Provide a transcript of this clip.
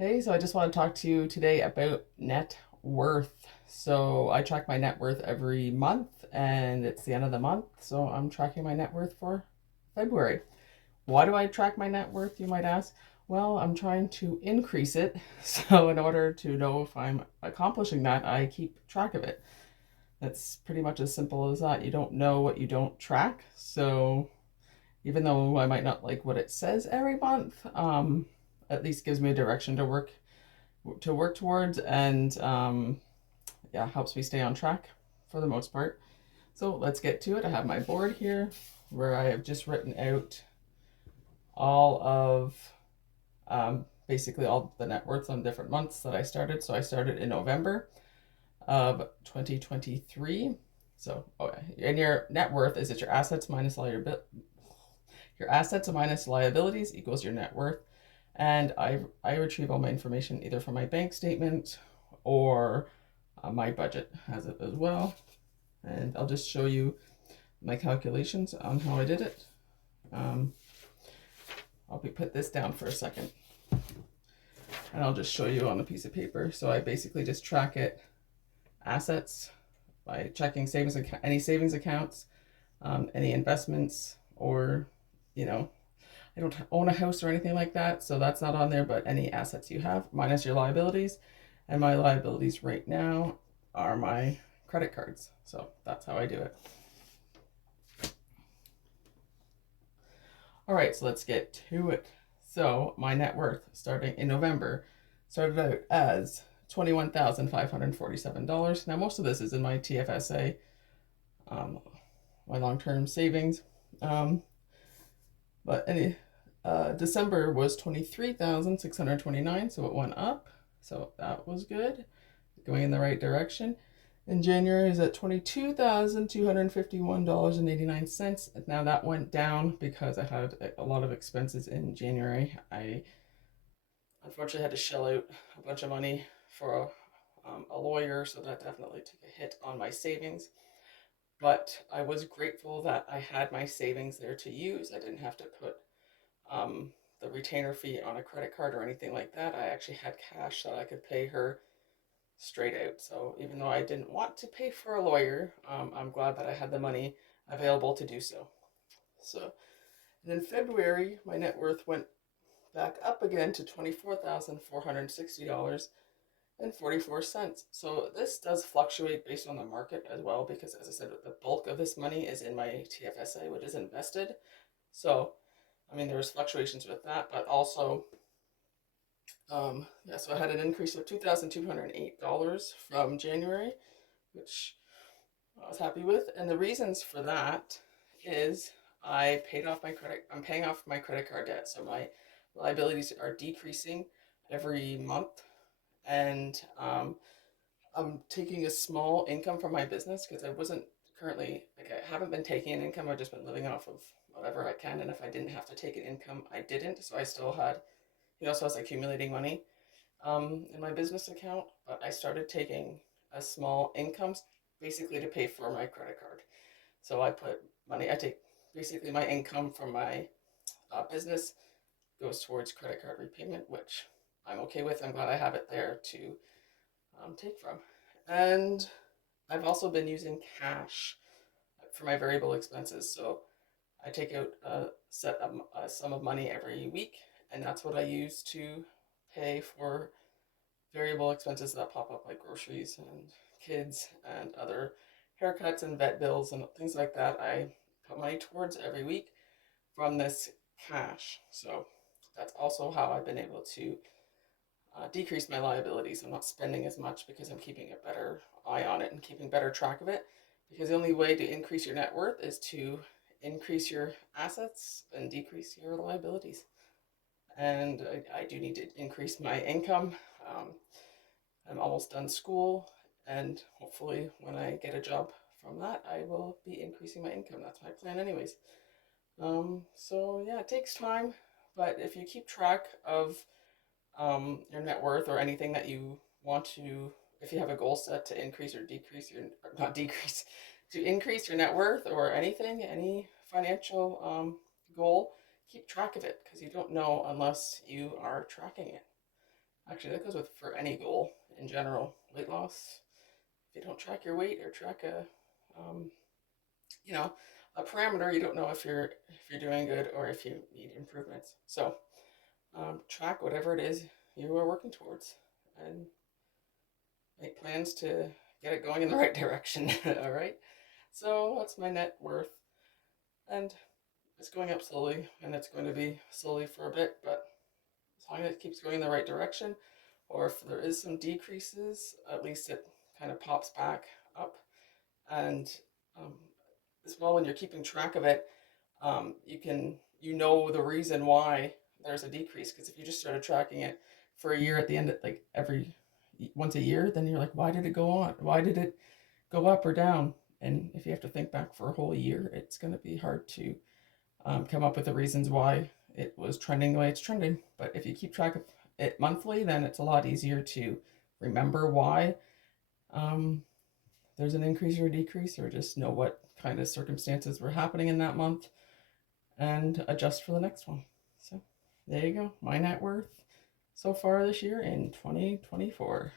Hey, so I just want to talk to you today about net worth. So I track my net worth every month and it's the end of the month. So I'm tracking my net worth for February. Why do I track my net worth, you might ask? Well, I'm trying to increase it. So in order to know if I'm accomplishing that, I keep track of it. That's pretty much as simple as that. You don't know what you don't track. So even though I might not like what it says every month, at least gives me a direction to work towards, and yeah, helps me stay on track for the most part. So let's get to it. I have my board here where I have just written out all of basically all the net worths on different months that I started. So I started in November of 2023. So, okay. And your net worth is it your assets minus liabilities equals your net worth. And I retrieve all my information either from my bank statement or my budget has it as well. And I'll just show you my calculations on how I did it. Um, I'll put this down for a second and I'll just show you on a piece of paper. So I basically just track it assets by checking any savings accounts, any investments, or you know, I don't own a house or anything like that, so that's not on there, but any assets you have minus your liabilities. And my liabilities right now are my credit cards. So that's how I do it. All right, so let's get to it. So my net worth starting in November started out as $21,547. Now most of this is in my TFSA, um, my long-term savings. Um, but December was 23,629, so it went up. So that was good, going in the right direction. In January is at $22,251.89. Now that went down because I had a lot of expenses in January. I unfortunately had to shell out a bunch of money for a lawyer, so that definitely took a hit on my savings. But I was grateful that I had my savings there to use. I didn't have to put um, the retainer fee on a credit card or anything like that. I actually had cash that I could pay her straight out. So even though I didn't want to pay for a lawyer, I'm glad that I had the money available to do so. So, and in February, my net worth went back up again to $24,460.44. So this does fluctuate based on the market as well, because as I said, the bulk of this money is in my TFSA, which is invested. So, I mean, there's fluctuations with that, but also yeah, so I had an increase of $2,208 from January, which I was happy with. And the reasons for that is I'm paying off my credit card debt. So my liabilities are decreasing every month. And I'm taking a small income from my business because I wasn't currently, like, I haven't been taking an income. I've just been living off of whatever I can. And if I didn't have to take an income, I didn't. So I still had, so I was accumulating money in my business account, but I started taking a small income basically to pay for my credit card. So I take basically my income from my business goes towards credit card repayment, which I'm okay with. I'm glad I have it there to take from. And I've also been using cash for my variable expenses. So I take out a sum of money every week, and that's what I use to pay for variable expenses that pop up, like groceries and kids and other haircuts and vet bills and things like that. I put money towards every week from this cash. So that's also how I've been able to decrease my liabilities. I'm not spending as much because I'm keeping a better eye on it and keeping better track of it. Because the only way to increase your net worth is to increase your assets and decrease your liabilities. And I do need to increase my income. Um, I'm almost done school, and hopefully, when I get a job from that, I will be increasing my income. That's my plan, anyways. So yeah, it takes time, but if you keep track of your net worth or anything that you want to, if you have a goal set to increase or decrease your, or not decrease, to increase your net worth or anything, any financial goal, keep track of it because you don't know unless you are tracking it. Actually, that goes with for any goal in general. Weight loss. If you don't track your weight or track um, you know, a parameter, you don't know if you're doing good or if you need improvements. So track whatever it is you are working towards, and make plans to get it going in the right direction. All right. So what's my net worth? And it's going up slowly, and it's going to be slowly for a bit, but as long as it keeps going in the right direction, or if there is some decreases, at least it kind of pops back up. And um, as well, when you're keeping track of it, you know the reason why there's a decrease. Because if you just started tracking it for a year, at the end of like every once a year, then you're like, why did it go on? Why did it go up or down? And if you have to think back for a whole year, it's going to be hard to come up with the reasons why it was trending the way it's trending. But if you keep track of it monthly, then it's a lot easier to remember why um, there's an increase or a decrease, or just know what kind of circumstances were happening in that month and adjust for the next one. So there you go. My net worth so far this year in 2024.